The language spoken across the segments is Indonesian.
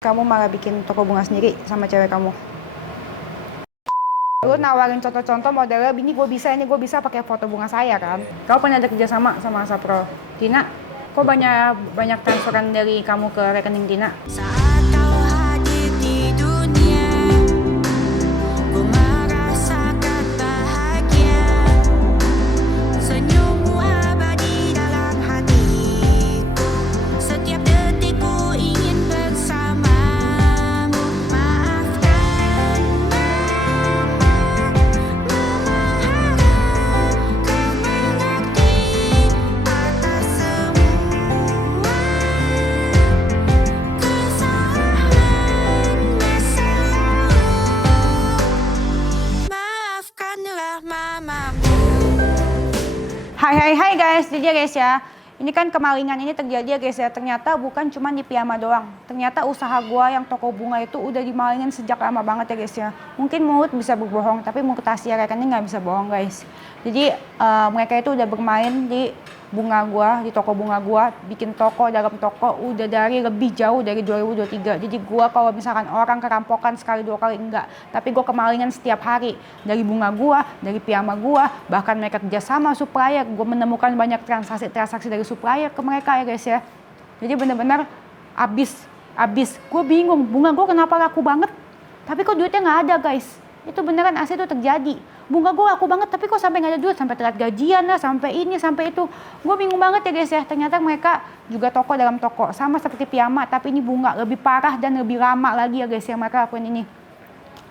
Kamu malah bikin toko bunga sendiri sama cewek kamu. Lu nawarin contoh-contoh modelnya, ini gue bisa pakai foto bunga saya kan. Kau pernah ada kerjasama sama Sapro. Tina, kok banyak transferan dari kamu ke rekening Tina? Saat kau hadir di dunia, ku merasakan bahagia. Senyummu abadi dalam hatiku. Setiap detik ku ingin bersamamu. Maafkan Mama harap kau mengerti atas semua kesalahan masa lalu. Maafkanlah mamamu. Hai guys, jadi guys ya, ini kan kemalingan ini terjadi ya guys ya. Ternyata bukan cuma di Piyama doang. Ternyata usaha gua yang toko bunga itu udah dimalingin sejak lama banget ya guys ya. Mungkin mulut bisa berbohong, tapi mulut Asia rekening nggak bisa bohong guys. Jadi mereka itu udah bermain di bunga gua, di toko bunga gua, bikin toko dalam toko udah dari lebih jauh dari 2023. Jadi gua kalau misalkan orang kerampokan sekali dua kali enggak, tapi gua kemalingan setiap hari dari bunga gua, dari Piyama gua, bahkan mereka kerjasama supplier. Gua menemukan banyak transaksi dari supplier ke mereka ya guys ya. Jadi benar-benar abis. Gue bingung, bunga gue kenapa laku banget, tapi kok duitnya nggak ada guys. Itu beneran asli itu terjadi. Bunga gue laku banget, tapi kok sampai nggak ada duit, sampai telat gajian lah, sampai ini, sampai itu. Gue bingung banget ya guys ya. Ternyata mereka juga toko dalam toko, sama seperti Piyama, tapi ini bunga lebih parah dan lebih lama lagi ya guys yang mereka lakuin ini.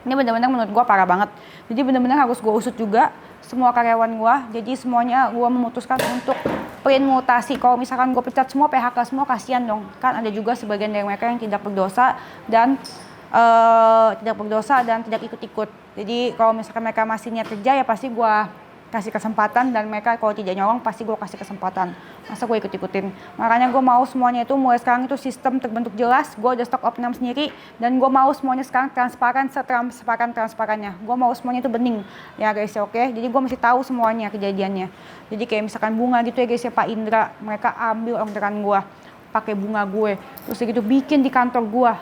Ini benar-benar menurut gue parah banget. Jadi benar-benar harus gue usut juga semua karyawan gue. Jadi semuanya gue memutuskan untuk print mutasi. Kalau misalkan gue pecat semua, PHK semua, kasihan dong. Kan ada juga sebagian dari mereka yang tidak berdosa dan tidak ikut-ikut. Jadi kalau misalkan mereka masih niat kerja, ya pasti gue kasih kesempatan, dan mereka kalau tidak nyolong pasti gue kasih kesempatan. Masa gue ikut-ikutin. Makanya gue mau semuanya itu mulai sekarang itu sistem terbentuk jelas. Gue udah stok opnam sendiri, dan gue mau semuanya sekarang transparan, setransparan-transparannya. Gue mau semuanya itu bening ya guys ya, oke. Jadi gue mesti tahu semuanya kejadiannya. Jadi kayak misalkan bunga gitu ya guys ya, Pak Indra, mereka ambil orderan gue pakai bunga gue, terus gitu bikin di kantor gue,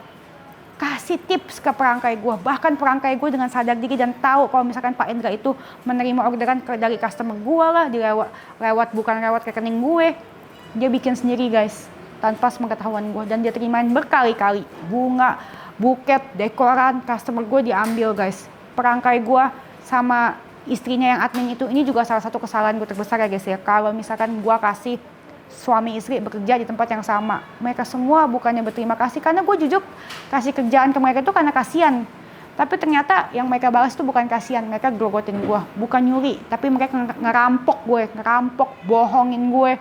kasih tips ke perangkai gue, bahkan perangkai gue dengan sadar diri dan tahu kalau misalkan Pak Indra itu menerima orderan dari customer gue lah, bukan lewat rekening gue, dia bikin sendiri guys, tanpa sepengetahuan gue, dan dia terimain berkali-kali. Bunga, buket, dekoran customer gue diambil guys. Perangkai gue sama istrinya yang admin itu, ini juga salah satu kesalahan gue terbesar ya guys ya. Kalau misalkan gue kasih suami istri bekerja di tempat yang sama, mereka semua bukannya berterima kasih, karena gue jujur kasih kerjaan ke mereka itu karena kasihan. Tapi ternyata yang mereka balas itu bukan kasihan, mereka grogotin gue, bukan nyuri, tapi mereka ngerampok, bohongin gue,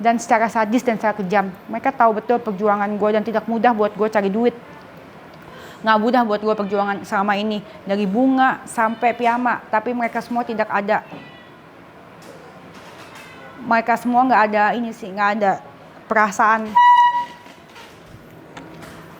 dan secara sadis dan secara kejam. Mereka tahu betul perjuangan gue dan tidak mudah buat gue cari duit. Nggak mudah buat gue perjuangan selama ini, dari bunga sampai Piyama, tapi mereka semua tidak ada. Mereka semua nggak ada perasaan.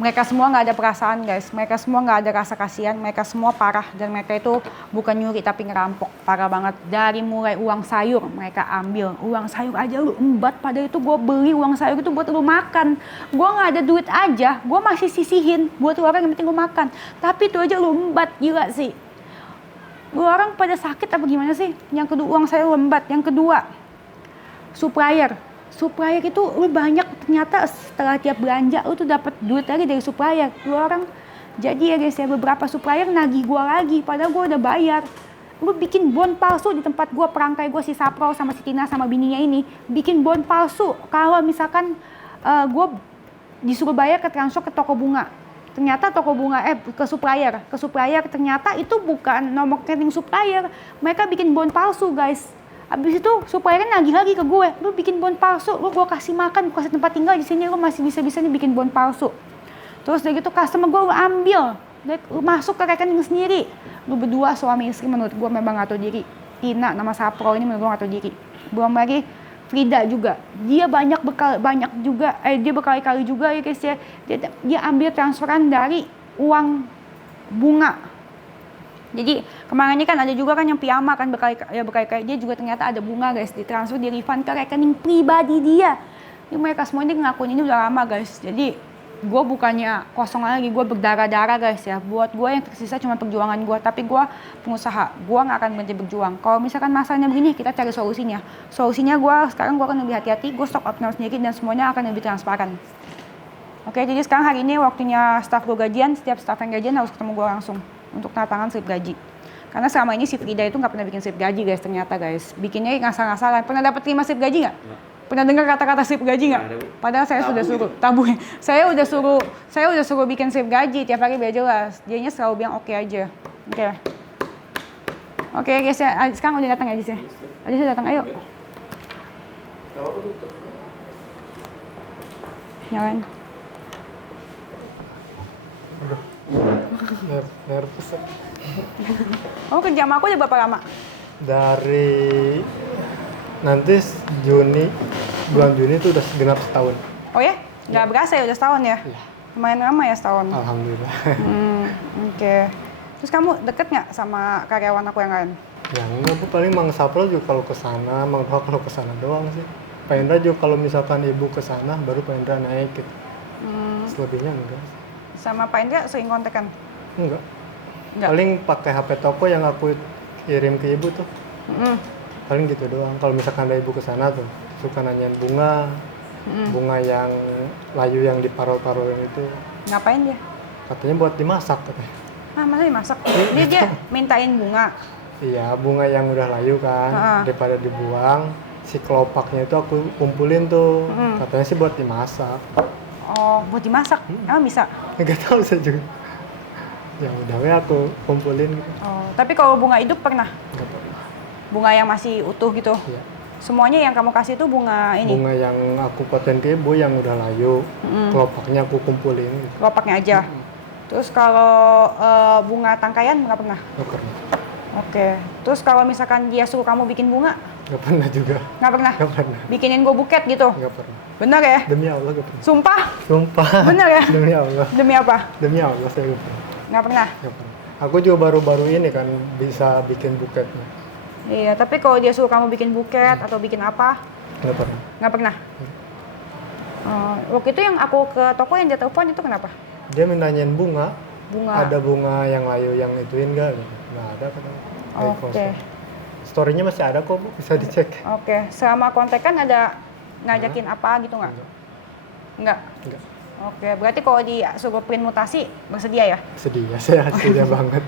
Mereka semua nggak ada perasaan guys. Mereka semua nggak ada rasa kasihan. Mereka semua parah, dan mereka itu bukan nyuri tapi ngerampok, parah banget. Dari mulai uang sayur mereka ambil, uang sayur aja lu embat. Padahal itu gue beli uang sayur itu buat lu makan. Gue nggak ada duit aja, gue masih sisihin buat orang yang penting gue makan. Tapi itu aja lu embat, gila sih. Lu orang pada sakit apa gimana sih? Yang kedua uang sayur lu embat. Yang kedua, supplier itu lu banyak, ternyata setelah tiap belanja lu tuh dapat duit lagi dari supplier. Lu orang jadi ya guys ya, beberapa supplier nagih gua lagi padahal gua udah bayar. Lu bikin bon palsu di tempat gua, perangkai gua si Sapro sama si Tina sama bininya ini bikin bon palsu kalau misalkan gua disuruh bayar ke transfer ke toko bunga. Ternyata toko bunga ke supplier ternyata itu bukan nomor rekening supplier. Mereka bikin bon palsu guys. Abis itu suppliernya nagih lagi ke gue, lu bikin bon palsu, lu gue kasih makan, gue kasih tempat tinggal di sini, lu masih bisa nih bikin bon palsu. Terus dari gitu customer gue lu ambil, lu masuk ke rekening sendiri. Lu berdua suami istri menurut gue memang gak tahu diri. Tina nama Sapro ini menurut gue gak tahu diri. Belum lagi Frida juga, dia dia berkali-kali juga ya guys ya, dia ambil transferan dari uang bunga. Jadi kemarin ini kan ada juga kan yang Piyama kan berkali-kali dia juga ternyata ada bunga guys, ditransfer, di refund ke rekening pribadi dia. Ini mereka semua ini ngakuin ini udah lama guys. Jadi gue bukannya kosong lagi, gue berdarah-darah guys ya. Buat gue yang tersisa cuma perjuangan gue, tapi gue pengusaha, gue nggak akan berhenti berjuang. Kalau misalkan masalahnya begini, kita cari solusinya. Solusinya sekarang gue akan lebih hati-hati, gue stok opname sendiri dan semuanya akan lebih transparan. Oke, jadi sekarang hari ini waktunya staff gue gajian, setiap staff yang gajian harus ketemu gue langsung untuk tanda tangan slip gaji. Karena selama ini si Frida itu nggak pernah bikin slip gaji guys, ternyata guys. Bikinnya ngasal-ngasalan. Pernah dapat 5 slip gaji nggak? Pernah dengar kata-kata slip gaji nggak? Padahal saya sudah suruh tabu. Saya udah suruh bikin slip gaji tiap hari biar jelas. Dianya selalu bilang oke aja. Oke guys ya, sekarang udah datang ya Ajis ya. Ajis udah datang, ayo. Nyalain. Nervous. Kamu kerja sama aku udah berapa lama? Dari nanti bulan Juni itu udah genap setahun. Oh ya? Nggak berasa ya udah setahun ya? Iya. Lumayan lama ya setahun. Alhamdulillah. Oke. Terus kamu deket nggak sama karyawan aku yang lain? Ya enggak, aku paling Mang Sapro juga kalau ke sana, Mang Doa kalau ke sana doang sih. Pak Indra juga kalau misalkan ibu ke sana baru Pak Indra naik gitu. Selebihnya enggak. Sama Pak Indra sering kontekan? Enggak. Enggak. Paling pakai HP toko yang aku kirim ke ibu tuh. Paling gitu doang. Kalau misalkan ada ibu ke sana tuh suka nanyain bunga yang layu yang diparol-parolin itu. Ngapain dia? Katanya buat dimasak katanya. Ah, masa dimasak? Dia mintain bunga. Iya, bunga yang udah layu kan, daripada dibuang, si kelopaknya itu aku kumpulin tuh. Katanya sih buat dimasak. Oh, buat dimasak? Emang bisa? Nggak tahu saya juga. Ya udah we aku kumpulin gitu. Oh, tapi kalau bunga hidup pernah? Nggak pernah. Bunga yang masih utuh gitu? Iya. Semuanya yang kamu kasih itu bunga ini? Bunga yang aku poten ke ibu yang udah layu, kelopaknya aku kumpulin gitu. Kelopaknya aja? Terus kalau bunga tangkaian nggak pernah? Nggak pernah. Oke. Terus kalau misalkan dia suruh kamu bikin bunga? Nggak pernah juga. Nggak pernah? Nggak pernah. Bikinin gue buket gitu? Nggak pernah. Bener ya? Demi Allah nggak pernah. Sumpah? Sumpah. Bener ya? Demi Allah. Demi apa? Demi Allah saya nggak pernah. Nggak pernah? Nggak pernah. Aku juga baru-baru ini kan bisa bikin buketnya. Iya, tapi kalau dia suruh kamu bikin buket atau bikin apa? Nggak pernah. Nggak pernah? Waktu itu yang aku ke toko yang dia telepon itu kenapa? Dia nanyain bunga. Bunga. Ada bunga yang layu yang ituin nggak? Nggak ada katanya. Oke. Story-nya masih ada kok, Bu. Bisa dicek. Oke. Selama kontekan ada ngajakin apa gitu nggak? Nggak? Enggak. Oke, berarti kalau disuruh print mutasi bersedia ya? Sedih ya, saya sedia banget.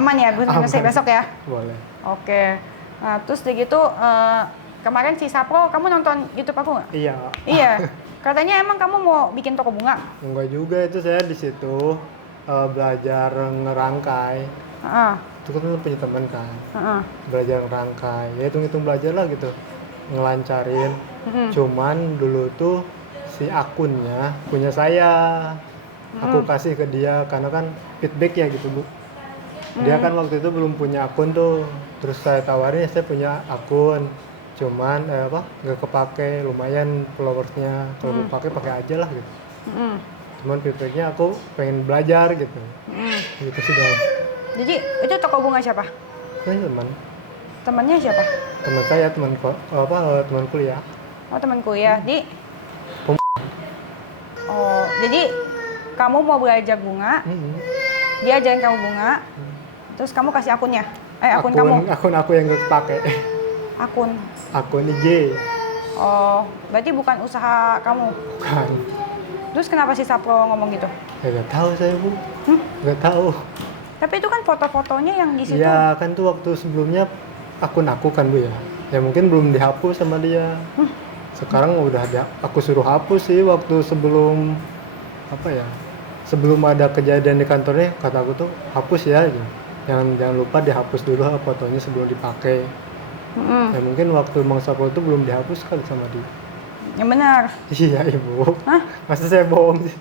Aman ya, besok ya? Boleh. Oke. Nah, terus udah gitu, kemarin si Sapro, kamu nonton YouTube aku nggak? Iya. Iya. Katanya emang kamu mau bikin toko bunga? Enggak juga, itu saya di situ belajar ngerangkai. Itu kan punya teman kan. Belajar ngerangkai. Ya hitung-hitung belajar lah gitu. Ngelancarin. Cuman dulu tuh si akunnya punya saya. Aku kasih ke dia karena kan feedback ya gitu, Bu. Dia kan waktu itu belum punya akun tuh. Terus saya tawarin, saya punya akun. Cuman nggak kepake, lumayan followersnya. Kalau mau pakai aja lah gitu. Cuman feedbacknya aku pengen belajar gitu. Gitu sih dong. Jadi itu toko bunga siapa? Ini teman. Temannya siapa? Teman saya, teman kuliah. Oh, teman kuliah. Oh, jadi kamu mau belajar bunga, dia ajarin kamu bunga, terus kamu kasih akunnya? Akun kamu? Akun aku yang gak kepake. Akun? Akun IG. Oh, berarti bukan usaha kamu? Bukan. Terus kenapa si Sapro ngomong gitu? Ya gak tahu saya, Bu. Gak tahu. Tapi itu kan foto-fotonya yang di situ. Ya kan tuh waktu sebelumnya akun aku kan, Bu ya. Ya mungkin belum dihapus sama dia. Sekarang udah aku suruh hapus sih waktu sebelum sebelum ada kejadian di kantornya, kata aku tuh hapus ya gitu. Jangan lupa dihapus dulu fotonya sebelum dipakai. Ya mungkin waktu Mang Sapro itu belum dihapus kali sama dia. Yang benar. Iya, Ibu. Masa saya bohong sih?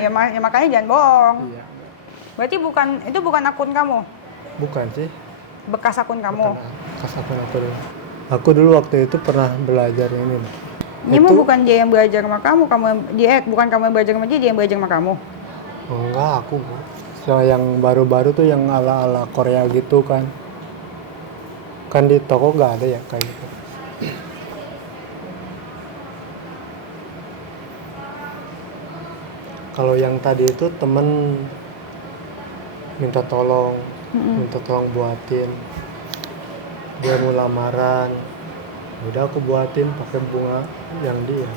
Ya makanya jangan bohong. Iya. Berarti itu bukan akun kamu? Bukan sih. Bekas akun kamu? Bekas akun aku dulu. Aku dulu waktu itu pernah belajar ini. Ini mah bukan dia yang belajar sama kamu bukan kamu yang belajar sama dia yang belajar sama kamu. Enggak, aku. So, yang baru-baru tuh yang ala-ala Korea gitu kan. Kan di toko nggak ada ya kayak gitu. Kalau yang tadi itu temen minta tolong buatin, dia mau lamaran, udah aku buatin pakai bunga yang dia.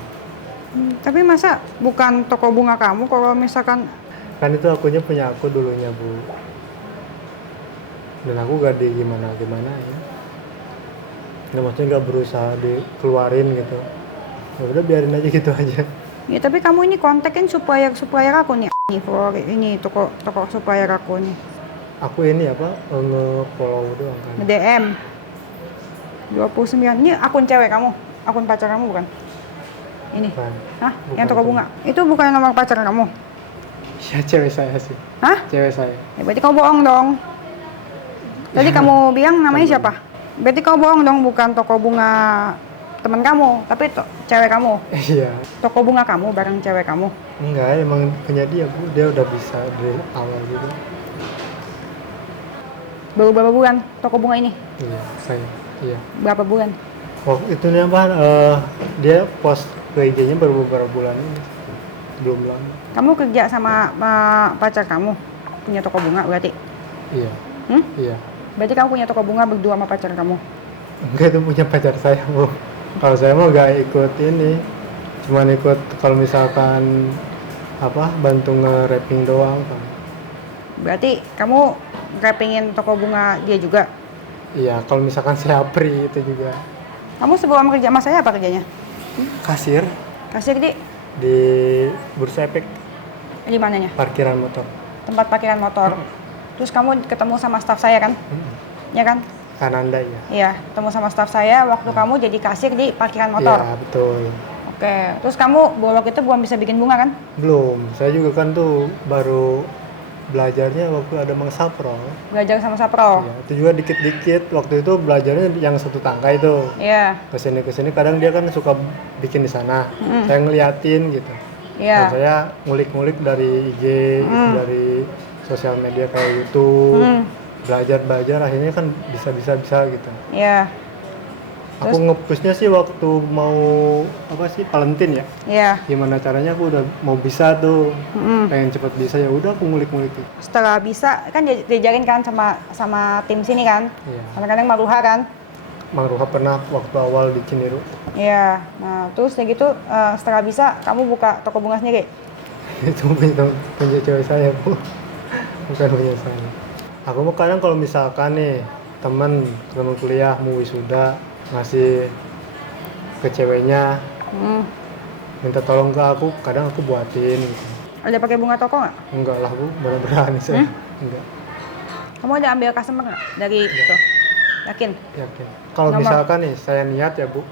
Tapi masa bukan toko bunga kamu kalau misalkan Kan itu akunya punya aku dulunya Bu, dan aku gak di gimana ya. Nah, maksudnya gak berusaha dikeluarin gitu, ya udah biarin aja gitu aja. ya tapi kamu ini kontakin supplier aku nih ini toko supplier aku nih. Aku ini apa nge-follow doang kan. Nge-DM 29. Ini akun cewek kamu, akun pacar kamu bukan? Ini. Bukan. Hah? Bukan, Yang toko bukan. bunga. Itu bukan nomor pacar kamu. Ya cewek saya sih. Hah? Cewek saya. Ya, berarti kamu bohong dong. Tadi kamu bilang namanya siapa? Berarti kamu bohong dong, bukan toko bunga teman kamu, tapi cewek kamu. Iya. Toko bunga kamu bareng cewek kamu. Enggak, emang punya dia Bu. Dia udah bisa dari awal gitu. Baru berapa bulan toko bunga ini? Iya, saya. Iya. Berapa bulan? Oh, itu nih apa? Dia post ke IG-nya baru beberapa bulan ini. Belum lama. Kamu kerja sama pacar kamu punya toko bunga berarti? Iya. Hmm? Iya. Berarti kamu punya toko bunga berdua sama pacar kamu? Enggak, itu punya pacar saya Bu. Kalau saya mah gak ikut ini. Cuman ikut kalau misalkan apa bantu nge-wrapping doang kan. Berarti kamu wrappingin toko bunga dia juga? Iya, kalau misalkan saya free itu juga. Kamu sebelum kerja sama saya apa kerjanya? Kasir Kasir di Bursa Efek di mananya? parkiran motor. Tempat parkiran motor. Terus kamu ketemu sama staf saya kan? Ya kan? Kananda ya. Iya, ketemu sama staf saya waktu kamu jadi kasir di parkiran motor. Iya, betul. Oke, terus kamu bolok itu belum bisa bikin bunga kan? Belum. Saya juga kan tuh baru belajarnya waktu ada Mang Sapro. Belajar sama Sapro. Iya, itu juga dikit-dikit. Waktu itu belajarnya yang satu tangka itu. Iya. Kesini kadang dia kan suka bikin di sana. Saya ngeliatin gitu. Iya. Dan saya ngulik-ngulik dari IG, dari sosial media kayak YouTube. Belajar akhirnya kan bisa gitu. Iya. Aku nge-pushnya sih waktu mau apa sih Valentine ya. Iya. Gimana caranya aku udah mau bisa tuh. Pengen cepet bisa, ya udah aku ngulik-ngulik tuh. Setelah bisa kan diajarin kan sama tim sini kan? Iya. Kadang-kadang Maruha kan? Mang Ruha pernah waktu awal di Ciniru. Iya. Nah, terus ya gitu setelah bisa kamu buka toko bunga sendiri? Itu punya cewek saya Bu. Bukan punya saya. Aku mau kadang kalau misalkan nih teman kuliah mau wisuda ngasih ke ceweknya minta tolong ke aku, kadang aku buatin gitu. Ada pakai bunga toko nggak? Enggak lah Bu, mana berani saya. Enggak, Kamu ada ambil customer nggak dari itu? Yakin? yakin. Kalau Nomor. misalkan nih saya niat ya Bu,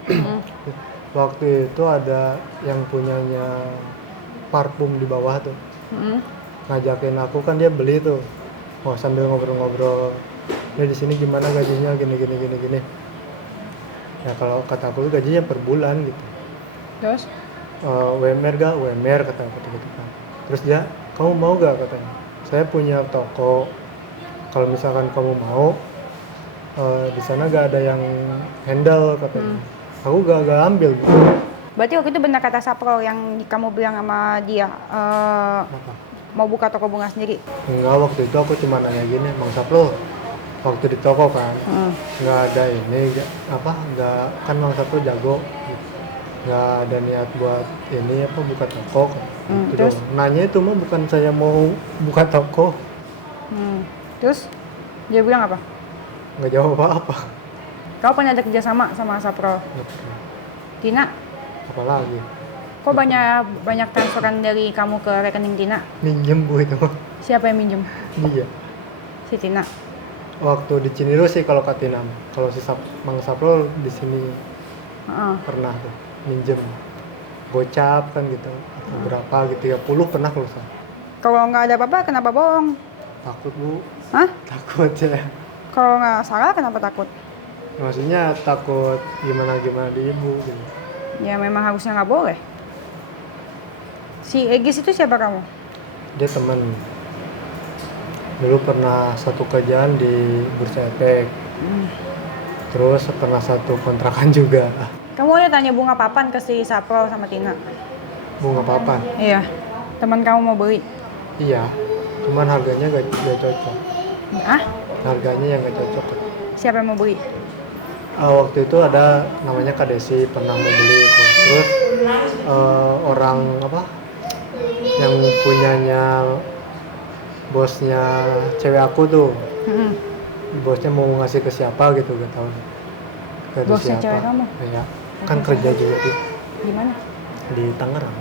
waktu itu ada yang punyanya parfum di bawah tuh, ngajakin aku, kan dia beli tuh, mau sambil ngobrol-ngobrol, ini di sini gimana gajinya, gini. Ya kalau kata aku gajinya per bulan gitu. Terus? UMR gak? UMR kata aku gitu kan. Terus dia, kamu mau gak katanya? Saya punya toko, kalau misalkan kamu mau, di sana gak ada yang handle katanya. Aku gak ambil gitu. Berarti waktu itu benar kata Sapro yang kamu bilang sama dia Apa? mau buka toko bunga sendiri? Enggak, waktu itu aku cuma nanya gini, Bang Saplo, waktu di toko kan, nggak ada ini, nggak kan Bang Saplo jago, nggak ada niat buat ini buka toko, gitu terus? dong. Nanya itu mah bukan saya mau buka toko, Terus dia bilang apa? nggak jawab apa-apa. Kau pernah ada kerjasama sama Sapro? Nggak pernah. Tina, Apalagi kok banyak transferan dari kamu ke rekening Tina? minjem Bu itu mah. Siapa yang minjem? Iya. Si Tina. Waktu di Ciniru sih kalau Katinam, kalau si Mang Saplo di sini Heeh. pernah tuh minjem gocap kan gitu, atau berapa gitu, 30 pernah kalau salah. Kalau nggak ada apa-apa, kenapa bohong? Takut Bu, Hah? takut ya. Kalau nggak salah, kenapa takut? Maksudnya takut gimana di ibu gitu. Ya memang harusnya nggak boleh. Si Egis itu siapa kamu? Dia temen. Dulu pernah satu kerjaan di Bursa Efek. Terus pernah satu kontrakan juga. Kamu ada tanya bunga papan ke si Sapro sama Tina? Bunga papan. Iya. Teman kamu mau beli? Iya, cuman harganya gak cocok. Ah? Harganya yang gak cocok. Siapa yang mau beli? Waktu itu ada namanya Kak Desi pernah mau beli itu. Terus orang apa yang punyanya bosnya cewek aku tuh, Mm-mm. bosnya mau ngasih ke siapa gitu gak tahu. Gak tahu Bosnya siapa. cewek kamu? Iya, kan kerja juga Di mana? di Tangerang.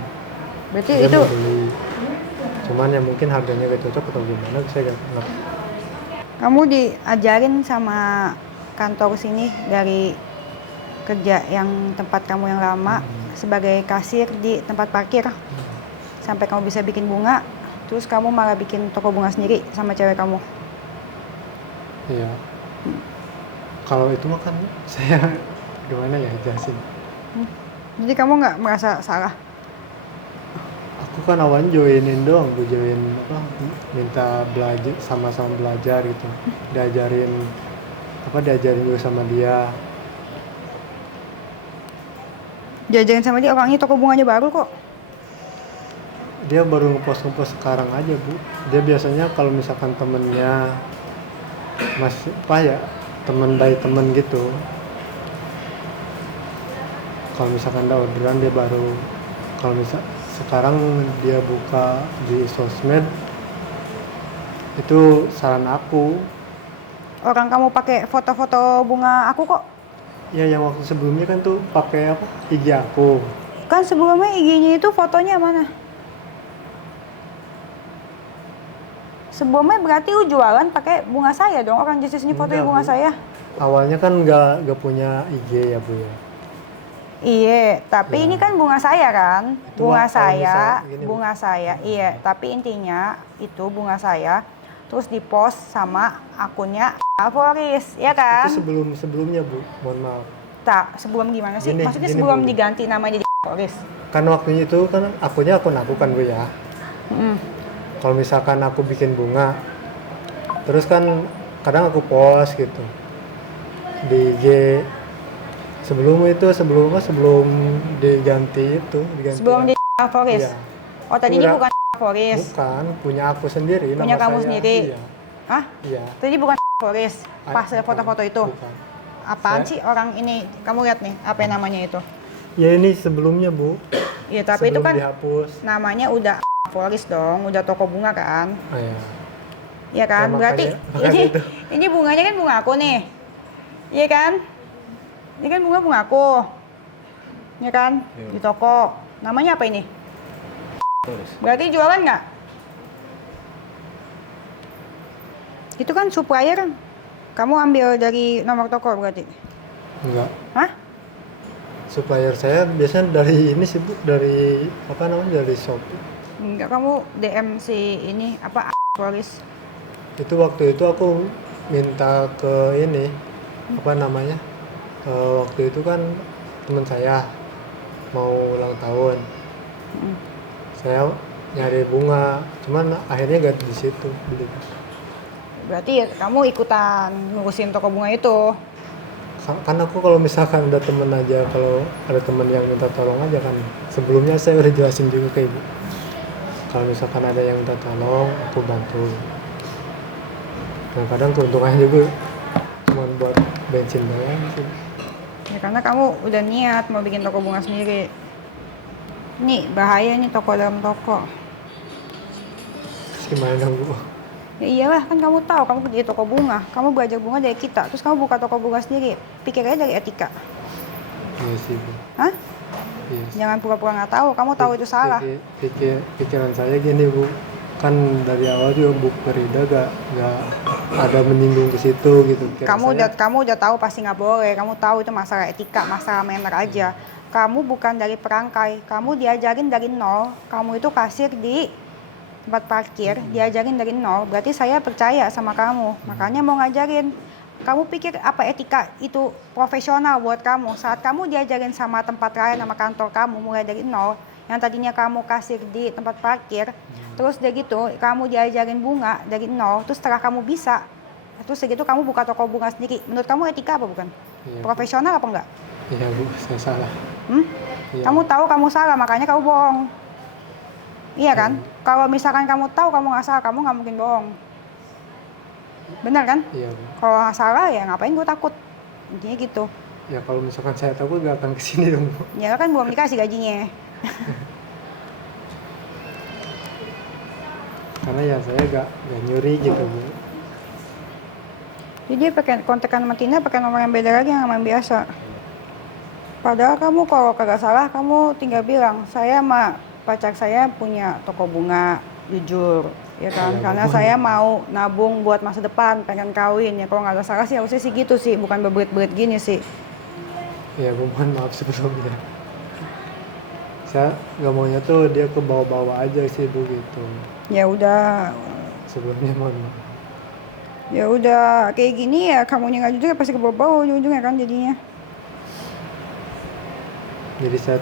Berarti Dia itu mau beli, cuman ya mungkin harganya gak cocok atau gimana, saya gak ngerti. kamu diajarin sama kantor sini dari kerja yang tempat kamu yang lama sebagai kasir di tempat parkir sampai kamu bisa bikin bunga, terus kamu malah bikin toko bunga sendiri sama cewek kamu. Iya. Kalau itu mah kan saya gimana ya jelasin. Jadi kamu nggak merasa salah? Aku kan awalnya joinin doang, gue join apa, minta belajar sama-sama belajar gitu, diajarin juga sama dia. Jajarin sama dia, orangnya toko bunganya baru kok. Dia baru ngepost sekarang aja bu. Dia biasanya kalau misalkan temennya masih apa ya, temen baik temen gitu, kalau misalkan ada orderan dia baru, kalau misal sekarang dia buka di sosmed itu saran aku. Orang kamu pakai foto-foto bunga aku kok. Ya yang waktu sebelumnya kan tuh pakai apa, IG aku. Kan sebelumnya IG-nya itu fotonya mana? Sebelumnya berarti lu jualan pakai bunga saya dong. Orang di sini fotonya Enggak, bunga Bu. saya. Awalnya kan nggak punya IG ya bu ya. Iya, tapi Ya. ini kan bunga saya kan, Itu bunga mah kalau saya, misal gini, Bu. bunga saya, iya. Tapi intinya itu bunga saya, terus dipost sama akunnya Floris, ya kan? Itu sebelumnya bu, mohon maaf. Tak, sebelum gimana sih? Gini, Maksudnya gini, sebelum Bu. diganti nama jadi Floris. Kan waktu itu kan akunnya akun aku kan bu ya. Mm. Kalau misalkan aku bikin bunga, terus kan kadang aku post gitu di IG. Sebelum diganti Sebelum di Floris. Iya. Oh, tadi ini Udah. bukan Floris. Bukan, punya aku sendiri. Punya nama kamu saya. sendiri? Iya. Hah? Iya. Tadi bukan Floris. Pas ada Bukan, foto-foto itu. bukan. Apaan Saya- sih orang ini? Kamu lihat nih, apa namanya itu? Ya ini sebelumnya bu. Iya, tapi itu Sebelum kan dihapus. namanya udah Floris dong, udah toko bunga kan? Oh, iya. Iya kan? Ya, Berarti makanya ini itu. ini bunganya kan bunga aku nih. Iya kan? Ini kan bunga aku. Iya kan? Iya. Di toko. Namanya apa ini? Berarti jualan nggak? Itu kan supplier. Kamu ambil dari nomor toko berarti? Enggak. Hah? Supplier saya biasanya dari ini sih bu, dari apa namanya, dari Shopee. Enggak, kamu DM si ini apa Floris. Itu waktu itu aku minta ke ini apa namanya, waktu itu kan teman saya mau ulang tahun. Saya nyari bunga, cuman akhirnya gak di situ beli. Berarti ya kamu ikutan ngurusin toko bunga itu. Kan aku kalau misalkan ada temen aja, kalau ada temen yang minta tolong aja kan, sebelumnya saya udah jelasin juga ke ibu, kalau misalkan ada yang minta tolong aku bantu. Dan kadang keuntungannya juga cuma buat bensin doang sih. Ya karena kamu udah niat mau bikin toko bunga sendiri. Nih bahaya nih toko dalam toko. Terus gimana dong bu? Ya iyalah, kan kamu tahu kamu kerja di toko bunga, kamu belajar bunga dari kita, terus kamu buka toko bunga sendiri. Pikir aja dari etika. Iya sih bu. Hah? Iya. Jangan pura-pura nggak tahu, kamu tahu itu salah. Pikiran saya gini bu, kan dari awal juga Bu Ferida gak ada menyinggung ke situ gitu. Kamu udah tahu pasti nggak boleh. Kamu tahu itu masalah etika, masalah manner aja. Kamu bukan dari perangkai, kamu diajarin dari nol. Kamu itu kasir di tempat parkir, diajarin dari nol. Berarti saya percaya sama kamu, makanya mau ngajarin. Kamu pikir apa etika itu profesional buat kamu? Saat kamu diajarin sama tempat lain, sama kantor kamu mulai dari nol, yang tadinya kamu kasir di tempat parkir, terus udah gitu kamu diajarin bunga dari nol, terus setelah kamu bisa, terus segitu kamu buka toko bunga sendiri. Menurut kamu etika apa bukan? Iya, Profesional apa enggak? Iya bu, saya salah. Hmm? Iya. Kamu tahu kamu salah, makanya kamu bohong. Iya kan? Kalau misalkan kamu tahu kamu nggak salah, kamu nggak mungkin bohong. Benar kan? Iya Bu. Kalau nggak salah ya ngapain gue takut? Intinya gitu. Ya kalau misalkan saya takut gak akan kesini dong Bu. Ya kan belum dikasih gajinya. Karena ya saya gak nyuri gitu Bu. Jadi dia pakai kontekan sama Tina pakai nomor yang beda lagi yang nomor yang biasa. Padahal kamu kalau kagak salah kamu tinggal bilang saya sama pacar saya punya toko bunga, jujur ya kan, Iya, karena Bu. saya mau nabung buat masa depan, pengen kawin ya. Kalau nggak ada salah sih harusnya sih gitu sih, bukan beberit-berit gini sih. Ya Bu, mohon maaf sebelumnya. Saya gak maunya tuh dia ke bawah-bawah aja sih Bu gitu. Ya udah, Sebelumnya mohon maaf. ya udah kayak gini ya kamunya nggak jujur ya pasti ke bawah-bawah ujung-ujungnya kan jadinya. Jadi saya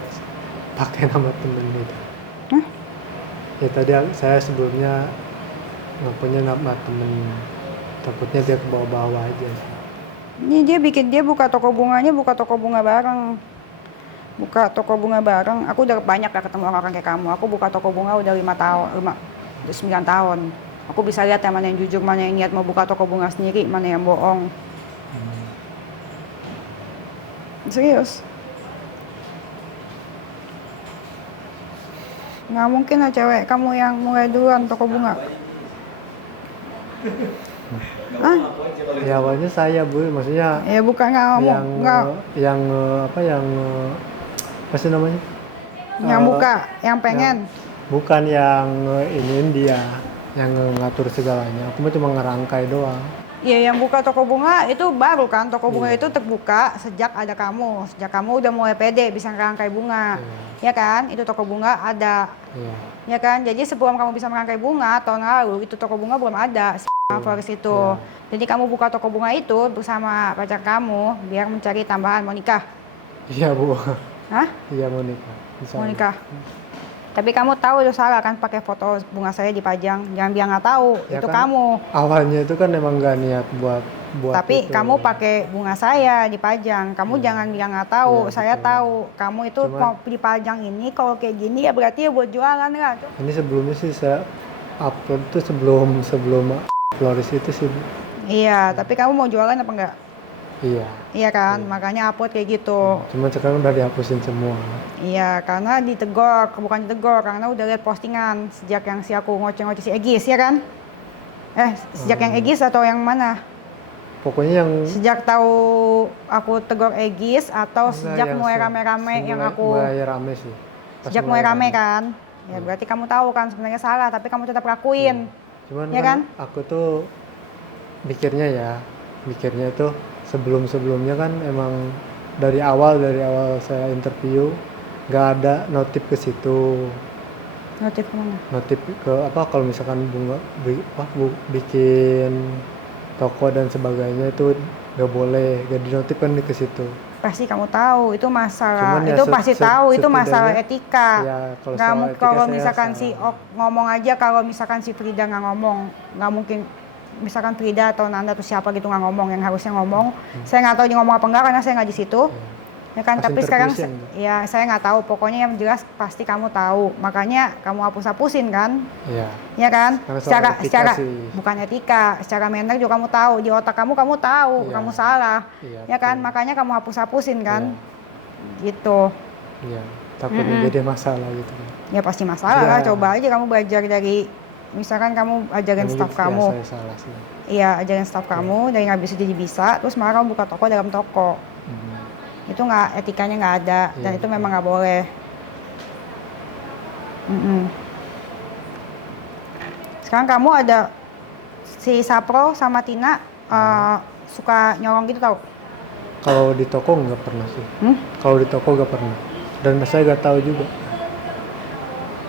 pakai nama temen gitu. Hah? Ya tadi saya sebelumnya ngakunya nama temen, takutnya dia ke bawah-bawah aja. Ini dia buka toko bunganya, buka toko bunga bareng. Buka toko bunga bareng. Aku udah banyak lah ketemu orang kayak kamu. Aku buka toko bunga udah 5 tahun, 9 tahun. Aku bisa lihat yang mana yang jujur, mana yang niat mau buka toko bunga sendiri, mana yang bohong. Serius. Nggak mungkin lah cewek kamu yang mulai duluan toko bunga. Hah? Ya awalnya saya Bu, maksudnya Ya bukan nggak ngomong, nggak apa sih namanya? yang buka, yang pengen. Bukan yang iniin dia, yang ngatur segalanya. Aku mah cuma ngerangkai doang. Iya, yang buka toko bunga itu baru kan, toko bunga itu terbuka sejak ada kamu. Sejak kamu udah mulai pede bisa ngerangkai bunga. Ya kan? Itu toko bunga ada. Iya. Ya kan? Jadi sebelum kamu bisa merangkai bunga tahun lalu itu toko bunga belum ada. Florist itu. Jadi kamu buka toko bunga itu bersama pacar kamu biar mencari tambahan mau nikah. Iya Bu. Hah? Iya mau nikah. Insya Mau Allah. nikah. Tapi kamu tahu itu salah kan pakai foto bunga saya dipajang. Jangan bilang nggak tahu, Ya itu kan, kamu. awalnya itu kan emang gak niat buat Tapi itu. kamu pakai bunga saya dipajang. Kamu jangan bilang nggak tahu. Iya, Saya betul. tahu. Kamu itu Cuman- mau dipajang ini kalau kayak gini ya berarti ya buat jualan lah. Ini sebelumnya sih saya upload tuh sebelum Floris itu sih Bu. Iya, tapi kamu mau jualan apa enggak? Iya. Iya kan, makanya upload kayak gitu. Cuman sekarang udah dihapusin semua. Iya, karena ditegor, bukan ditegor, karena udah lihat postingan sejak yang si aku ngoceh-ngoceh si Egis, ya kan? Sejak yang Egis atau yang mana? Pokoknya yang Sejak tahu aku tegur Egis atau enggak, sejak yang mulai se- rame-rame yang mulai- aku mulai rame sih. Pas sejak mulai rame kan? Ya berarti kamu tahu kan sebenarnya salah, tapi kamu tetap lakuin. Cuman Ya kan? aku tuh mikirnya tuh sebelum-sebelumnya kan emang dari awal saya interview nggak ada notif ke situ. Notif kemana? Notif ke apa kalau misalkan bikin toko dan sebagainya itu nggak boleh, nggak dinotifkan ke situ. Pasti kamu tahu itu masalah, Cuman ya itu pasti tahu itu masalah setidaknya- etika. Ya, kalau Nggak soal mungkin etika kalau saya misalkan salah. si Ok ngomong aja, kalau misalkan si Frida nggak ngomong, nggak mungkin. Misalkan Frida atau Nanda atau siapa gitu nggak ngomong, yang harusnya ngomong, saya nggak tahu dia ngomong apa enggak karena saya nggak di situ. Ya kan, Pas tapi sekarang interviewnya ya saya nggak tahu. Pokoknya yang jelas pasti kamu tahu, makanya kamu hapus-hapusin kan? Iya. Ya kan? Karena soal etika Secara sih. bukan etika, secara mental juga kamu tahu, di otak kamu tahu Iya. kamu salah. Iya, Ya kan? betul. Makanya kamu hapus-hapusin kan? Iya. Gitu. Iya. Takutnya jadi masalah gitu kan. Ya pasti masalah lah. Ya. Coba aja kamu belajar dari, misalkan kamu ajarin Emang staff gitu, ya, kamu. saya salah sih. Iya, ajarin staff kamu dari nggak bisa jadi bisa, terus malah kamu buka toko dalam toko. Itu nggak, etikanya nggak ada, dan Iya, itu memang nggak boleh. Sekarang kamu ada si Sapro sama Tina suka nyolong gitu tau? Kalau di toko nggak pernah sih. Kalau di toko nggak pernah. Dan saya nggak tahu juga.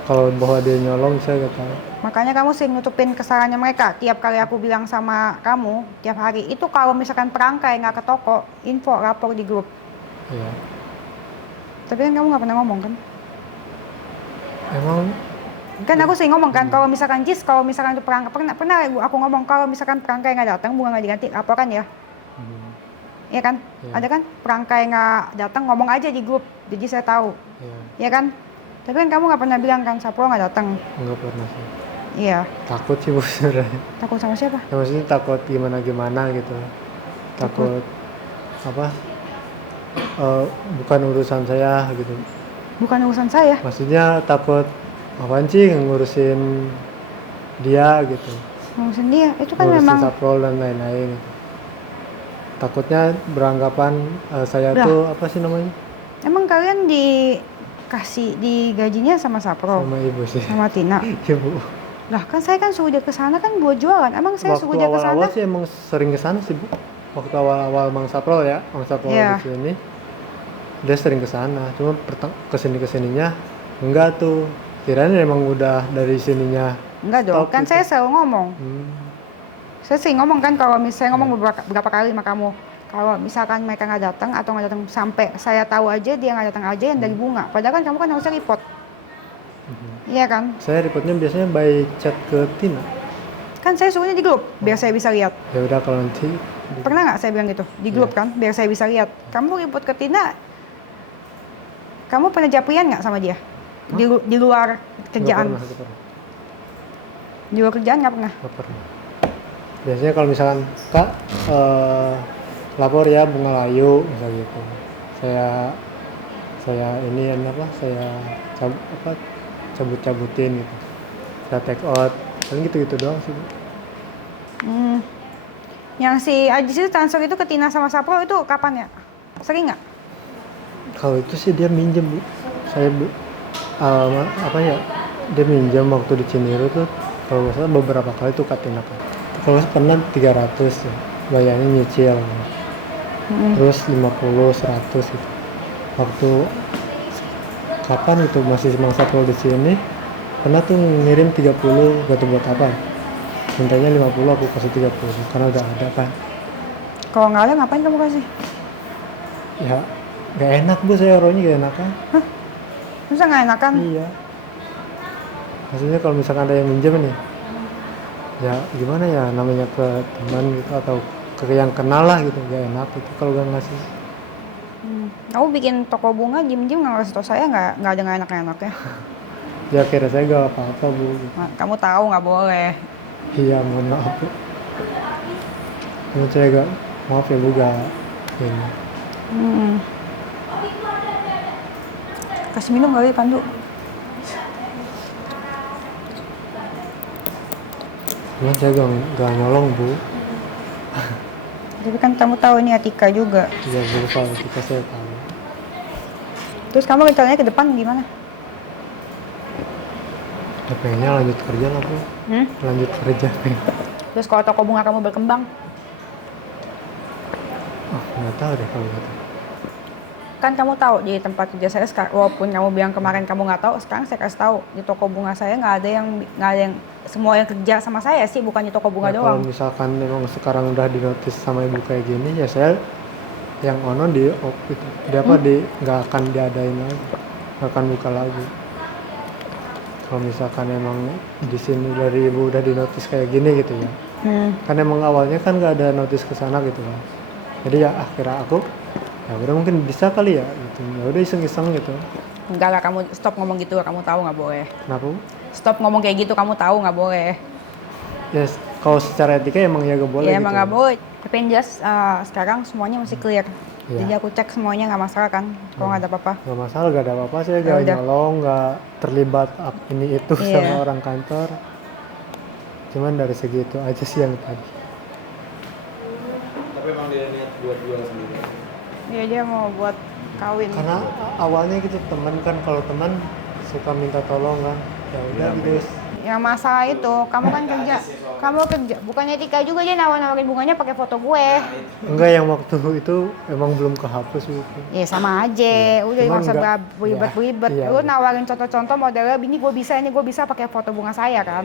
Kalau bahwa dia nyolong saya nggak tahu. Makanya kamu sering nutupin kesalahannya mereka. Tiap kali aku bilang sama kamu, tiap hari itu kalau misalkan perangkai nggak ke toko, info, lapor di grup. Iya. Tapi kan kamu nggak pernah ngomong kan? Emang Kan aku sering ngomong kan, kalau misalkan Jis, kalau misalkan itu perangkai, pernah aku ngomong kalau misalkan perangkai nggak datang, bunga nggak diganti, laporkan ya. Iya kan? Iya. Ada kan perangkai nggak datang, ngomong aja di grup, jadi saya tahu. iya. Iya kan? Tapi kan kamu nggak pernah bilang kan Sapro nggak datang. Nggak pernah sih. Iya. Takut sih Bu sebenarnya. Takut sama siapa? Ya, maksudnya takut gimana gitu. Takut apa? Bukan urusan saya gitu. Bukan urusan saya. Maksudnya takut apaan sih ngurusin dia gitu. Ngurusin dia. Itu kan Ngurusin memang. Saprol dan lain-lain gitu. Takutnya beranggapan saya Lah. tuh apa sih namanya? Emang kalian digajinya sama Sapro, Sama ibu sih. sama Tina. Ibu. Lah kan saya kan suruh dia ke sana kan buat jualan. Emang saya Waktu suruh dia ke sana? awal-awal sih emang sering ke sana sih Bu. Waktu awal-awal Bang Saprol ya, Bang Saprol Iya. di sini. Dia sering ke sana. Cuma kesininya enggak tuh. Kirain emang udah dari sininya. Enggak dong. Stop Kan gitu. saya selalu ngomong. Hmm. Saya sering ngomong kan kalau misalnya ngomong berapa kali sama kamu. Kalau misalkan mereka nggak datang atau nggak datang sampai saya tahu aja dia nggak datang aja yang dari bunga. Padahal kan kamu kan harusnya report. Iya kan? Saya reportnya biasanya by chat ke Tina. Kan saya suruhnya di grup biar saya bisa lihat. Ya udah kalau nanti Pernah nggak saya bilang gitu di grup kan biar saya bisa lihat. Kamu report ke Tina. Kamu pernah japrian nggak sama dia? Di luar kerjaan. Nggak pernah. Di luar kerjaan nggak pernah. Nggak pernah. Biasanya kalau misalkan Kak lapor ya Bunga Layu misal gitu. Saya ini apa? Saya cabut-cabutin gitu. Saya take out. Paling gitu-gitu doang sih. Bu. Yang si Ajis itu transfer itu ke Tina sama Sapro itu kapan ya? Sering nggak? Kalau itu sih dia minjem Bu. Saya apa ya? Dia minjem waktu di Cinere tuh kalau nggak salah beberapa kali tuh Katina kan. Kalau nggak salah pernah 300 ya. Bayarnya nyicil. Terus 50, 100 gitu. Waktu kapan itu masih Bang Saprol di sini pernah tuh ngirim 30 gak tahu buat apa. Mintanya 50 aku kasih 30 karena udah ada kan. Kalau nggak ada ngapain kamu kasih? Ya gak enak Bu saya orangnya gak enak kan. Masa nggak enakan? Iya. Maksudnya kalau misalkan ada yang minjem nih, ya gimana ya namanya ke teman gitu atau ke yang kenal lah gitu, gak enak gitu kalau gak ngasih. Kamu bikin toko bunga diem-diem nggak kasih tau saya nggak ada nggak enak-enaknya. Ya kira saya gak apa-apa Bu. Gitu. Nah, kamu tahu nggak boleh. Iya mohon maaf Bu. Cuma saya gak, maaf ya Bu gak ini. Kasih minum kali Pandu. Cuma saya gak nyolong Bu. Tapi kan kamu tahu ini Atika juga. Ya Bu kalau kita saya tahu. Terus kamu rencananya ke depan gimana? Ya pengennya lanjut kerja lah Bu. Lanjut kerja. Terus kalau toko bunga kamu berkembang, Oh gak tahu deh kalau gitu. kan kamu tahu di tempat kerja saya sekarang, walaupun kamu bilang kemarin kamu nggak tahu, sekarang saya kasih tahu di toko bunga saya nggak ada yang semua yang kerja sama saya sih, bukan di toko bunga Ya, doang. kalau misalkan memang sekarang udah dinotis sama ibu kayak gini ya saya yang ono di off gitu. Dia apa di nggak akan diadain lagi, nggak akan buka lagi. Kalau misalkan emang di sini dari ibu udah dinotis kayak gini gitu ya. Kan emang awalnya kan nggak ada notis ke sana gitu kan. Jadi ya akhirnya aku ya udah mungkin bisa kali ya gitu. Ya udah iseng-iseng gitu. Enggak lah, kamu stop ngomong gitu, kamu tahu nggak boleh. Kenapa? Bu? Stop ngomong kayak gitu, kamu tahu nggak boleh. Ya kalau secara etika emang ya gak boleh Ya gitu. emang nggak boleh. Tapi yang jelas sekarang semuanya masih clear. Iya. Jadi aku cek semuanya nggak masalah kan, kalau nggak ada apa-apa. Gak masalah, gak ada apa-apa, saya Ya gak udah. nyolong, gak terlibat ini itu Iya. sama orang kantor. Cuman dari segi itu aja sih yang tadi. Tapi emang dia niat buat jual sendiri. Iya, dia mau buat kawin. Karena awalnya gitu teman kan, kalau teman suka minta tolong kan, ya udah gitu. Yang masalah itu, kamu kan kerja, bukannya Tika juga dia nawarin bunganya pakai foto gue. Enggak, yang waktu itu emang belum kehapus gitu. Ya sama aja, udah Cuman nggak usah nggak- beribet-beribet. iya, Lu iya. nawarin contoh-contoh modelnya, ini gue bisa pakai foto bunga saya kan.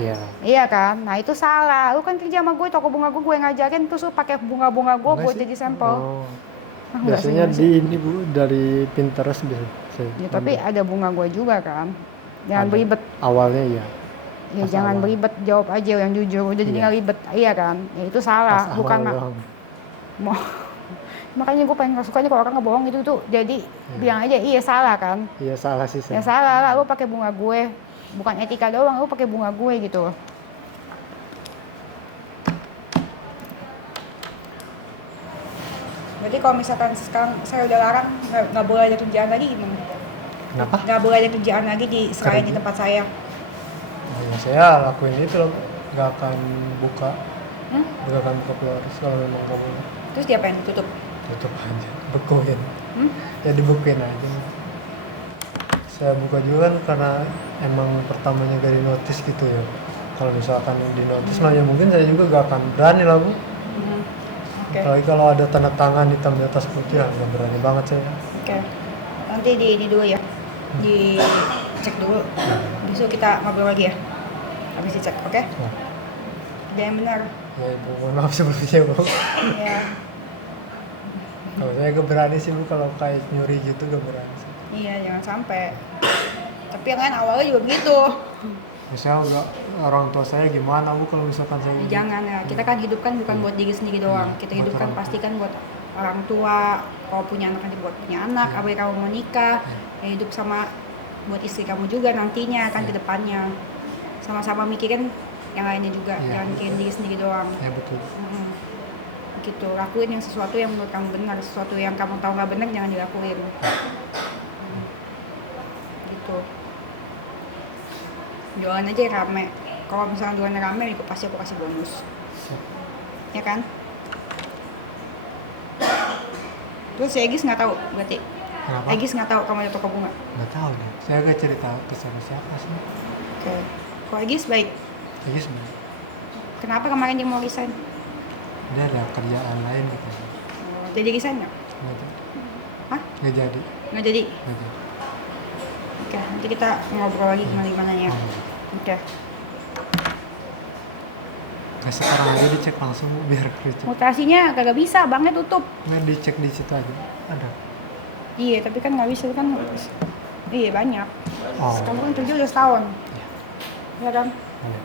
Iya. Iya kan? Nah itu salah. Lu kan kerja sama gue, toko bunga gue ngajarin, terus lu pakai bunga-bunga gue Enggak buat sih. jadi sampel. Oh. Ah, enggak sih, Biasanya enggak di ini Bu, dari Pinterest biasa. Ya, tapi ada bunga gue juga kan. Jangan Ada. beribet. Awalnya iya. Ya Pas jangan awal. beribet, jawab aja yang jujur. Udah jadi Iya. nggak ribet. Iya kan? Ya itu salah. Pas Bukan awal doang. mau Makanya gue paling gak sukanya kalau orang ngebohong itu tuh. Jadi bilang aja iya salah kan. Iya salah sih Ya saya. salah lah, lu pakai bunga gue. Bukan etika doang, lu pakai bunga gue gitu. Berarti kalau misalkan sekarang saya udah larang nggak boleh ada kerjaan lagi gimana? Kenapa? Nggak boleh ada kerjaan lagi di selain di Kerja? tempat saya. Oh, ya saya lakuin itu loh, nggak akan buka, nggak akan buka flores kalau memang nggak boleh. Terus dia pengen tutup. Tutup aja, bekuin. Hmm? Ya dibukuin aja. Saya buka juga kan karena emang pertamanya gak di notice gitu ya. Kalau misalkan di notice mah ya mungkin saya juga gak akan berani lah Bu. Oke. Apalagi kalau ada tanda tangan hitam di atas putih ya gak berani banget saya. Oke. Nanti di dulu ya. Dicek dulu. Besok kita ngobrol lagi ya. Habis dicek, oke? Nah, Dia yang benar. ya Ibu, mohon maaf sebelumnya Bu. Ya. Kalau saya gak berani sih Bu, kalau kayak nyuri gitu gak berani sih. Iya, jangan sampai. Tapi yang lain awalnya juga begitu. Misalnya enggak, orang tua saya gimana Bu kalau misalkan saya Ya, jangan ya. Kita kan hidup kan bukan buat diri sendiri doang. Kita Buat hidup kan orang tua. pasti kan buat orang tua. Kalau punya anak nanti buat punya anak. Apalagi kamu mau nikah, ya hidup sama buat istri kamu juga nantinya kan ke depannya. Sama-sama mikirin yang lainnya juga. Iya. Jangan mikirin diri sendiri doang. Ya betul. Gitu, lakuin yang sesuatu yang menurut kamu benar. Sesuatu yang kamu tahu nggak benar jangan dilakuin. Gitu. Jualan aja yang rame. Kalau misalnya jualannya rame, pasti aku kasih bonus. Ya kan? Terus si Egis nggak tahu berarti? Kenapa? Egis nggak tahu kamu ada toko bunga? Nggak tahu deh. Saya gak cerita ke siapa sih. Oke. Kalau Egis baik. Jadi sebenarnya Kenapa kemarin dia mau resign? dia ada kerjaan lain gitu. Oh, jadi resign nggak? Nggak jadi. Hah? Nggak jadi. Nggak jadi? Nggak jadi. Oke, nanti kita ngobrol lagi gimana ya. Oke. Nggak sekarang aja dicek langsung Bu, biar dicek. Mutasinya kagak bisa, banknya tutup. Nggak dicek di situ aja. Ada. Iya, tapi kan nggak bisa kan. Iya banyak. Oh. Kamu kan kerja udah setahun. Ya kan? Ada.